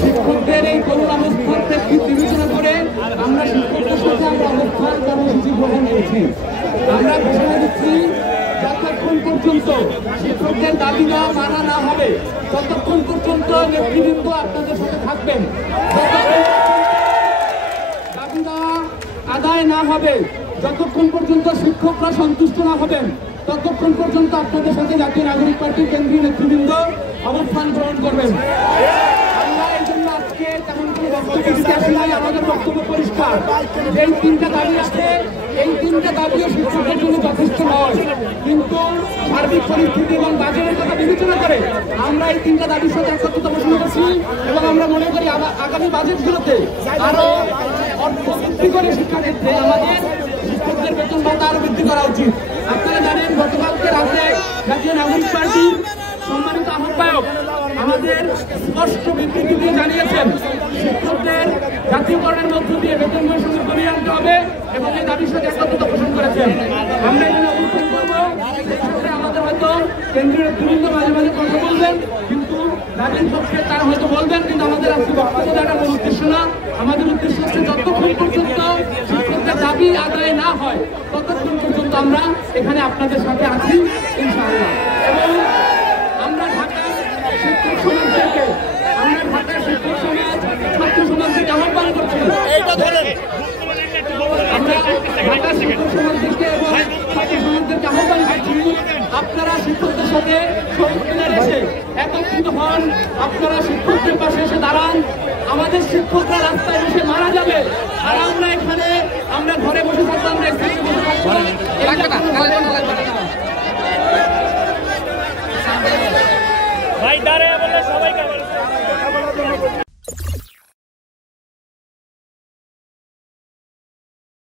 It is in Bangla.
শিক্ষকদের এই করুণ অবস্থার প্রেক্ষিতে বিবেচনা করে আমরা শিক্ষকদের সাথে আমরা অবস্থান কর্মসূচি গ্রহণ করছি। আমরা ঘোষণা দিচ্ছি যতক্ষণ পর্যন্ত শিক্ষকদের দাবি না মানা না হবে ততক্ষণ পর্যন্ত নেতৃবৃন্দ আপনাদের সাথে থাকবেন। দাবি দেওয়া আদায় না হবে যতক্ষণ পর্যন্ত শিক্ষকরা সন্তুষ্ট না হবেন ততক্ষণ পর্যন্ত আপনাদের সাথে জাতীয় নাগরিক পার্টির কেন্দ্রীয় নেতৃবৃন্দ অবস্থান গ্রহণ করবেন। আমরা এই জন্য আজকে তেমন কোনো বক্তব্য দিতে আসি নাই। আমাদের বক্তব্য পরিষ্কার, এই তিনটা দাবি আছে, এই তিনটা দাবিও শিক্ষকদের জন্য যথেষ্ট নয়, কিন্তু সার্বিক পরিস্থিতি এবং বাজারের কথা বিবেচনা করে আমরা এই তিনটা দাবির সাথে একত্রিত ঘোষণা করছি এবং আমরা মনে করি আগামী বাজেটগুলোতে আরো অর্থ বৃদ্ধি করে শিক্ষাক্ষেত্রে আমাদের শিক্ষকদের বেতন ভাতা আরো বৃদ্ধি করা উচিত। আপনারা জানেন গতকালকে রাতে জাতীয় নাগরিক পার্টির সম্মানিত আহ্বায়ক আমাদের স্পষ্ট বিবৃতি দিয়ে জানিয়েছেন শিক্ষকদের জাতীয়করণের মধ্য দিয়ে বেতন বৈষম্য কমিয়ে আনতে হবে এবং এই দাবির সাথে একত্রিত পোষণ করেছেন। আমরা এখানে অবস্থান করবো, আমাদের হয়তো কেন্দ্রীয় নেতৃবৃন্দ মাঝে মাঝে কথা বলবেন, কিন্তু দাবির পক্ষে তারা হয়তো বলবেন, কিন্তু আমাদের আজকে বক্তব্য দেওয়ার কোনো উদ্দেশ্য না। আমাদের উদ্দেশ্য হচ্ছে যতক্ষণ পর্যন্ত শিক্ষকদের দাবি আদায় না হয় ততক্ষণ পর্যন্ত আমরা এখানে আপনাদের সাথে আছি ইনশাআল্লাহ। এবং আমরা ঢাকার শিক্ষক সমাজ থেকে ছাত্র সমাজ থেকে আহ্বান করছি, আমরা ঢাকা শিক্ষক সমাজ থেকে এবং ছাত্র সমাজদেরকে আহ্বান করছি আপনারা শিক্ষকদের সাথে সংগঠনের এসে একত্রিত হন, আপনারা শিক্ষকদের পাশে এসে দাঁড়ান। আমাদের শিক্ষকরা রাস্তায় বসে মারা যাবে আর আমরা এখানে আমরা ঘরে বসে থাকতাম, ভাই দাঁড়ায় বললে সবাই